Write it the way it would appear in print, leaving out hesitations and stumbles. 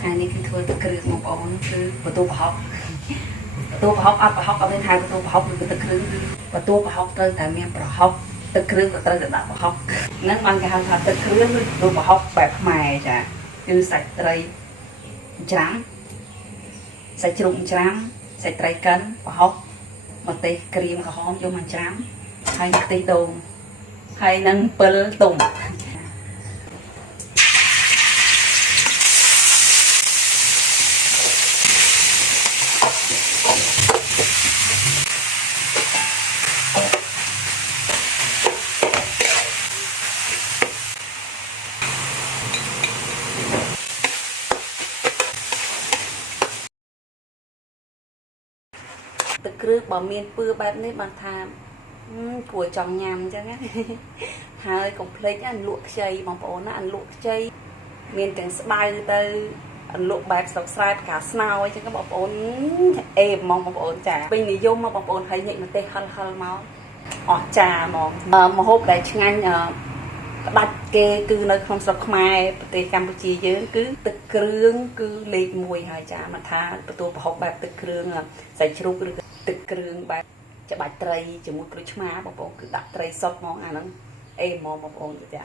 ថ្ងៃនេះគឺធ្វើទឹកគ្រឿងបងប្អូនគឺបន្ទោប្រហុកអត់ប្រហុកអត់មានហៅបន្ទោប្រហុកគឺទឹកគ្រឿងគឺបន្ទោប្រហុកត្រូវតែមានប្រហុកទឹកគ្រឿងក៏ត្រូវតែដាក់ប្រហុកហ្នឹងបានគេហៅថាទឹកគ្រឿងឬបន្ទោប្រហុកបែបខ្មែរចាគឺសាច់ត្រីច្រាំសាច់ជ្រូកច្រាំសាច់ត្រីកិនប្រហុកម្ទេសក្រៀមក្រហមយកមកច្រាំហើយខ្ទិះដូងហើយនឹងពិលទុំទឹកគ្រឿងបើមានពឿបែបនេះបានថាគួរចង់ញ៉ាំអញ្ចឹងណាហើយកុំភ្លេចអានលក់ខ្ចីបងប្អូនណាអានលក់ខ្ចីមានទាំងស្បៅទៅអានលក់បែបស្រុកស្រែផ្កាស្នោអញ្ចឹងបងប្អូនអេហ្មងបងប្អូនចាពេញនិយមមកបងប្អូនហើយញិកម្ទេសហិលមកអស្ចារ្យហ្មងម្ហូបដែលឆ្ងាញ់ផ្ដាច់គេគឺនៅក្នុងស្រុកខ្មែរប្រទេសកម្ពុជាយើងគឺទឹកគ្រឿងគឺលេខ1ហើយចាមិនថាបន្ទោប្រហុកបែបទឹកគ្រឿងសាច់ជ្រូកឬទឹកគ្រឿងបែបច្បាច់ត្រីជាមួយក្រូចឆ្មាបងប្អូនគឺដាក់ត្រីសុទ្ធហ្មងអាហ្នឹងអេហ្មងបងប្អូនចា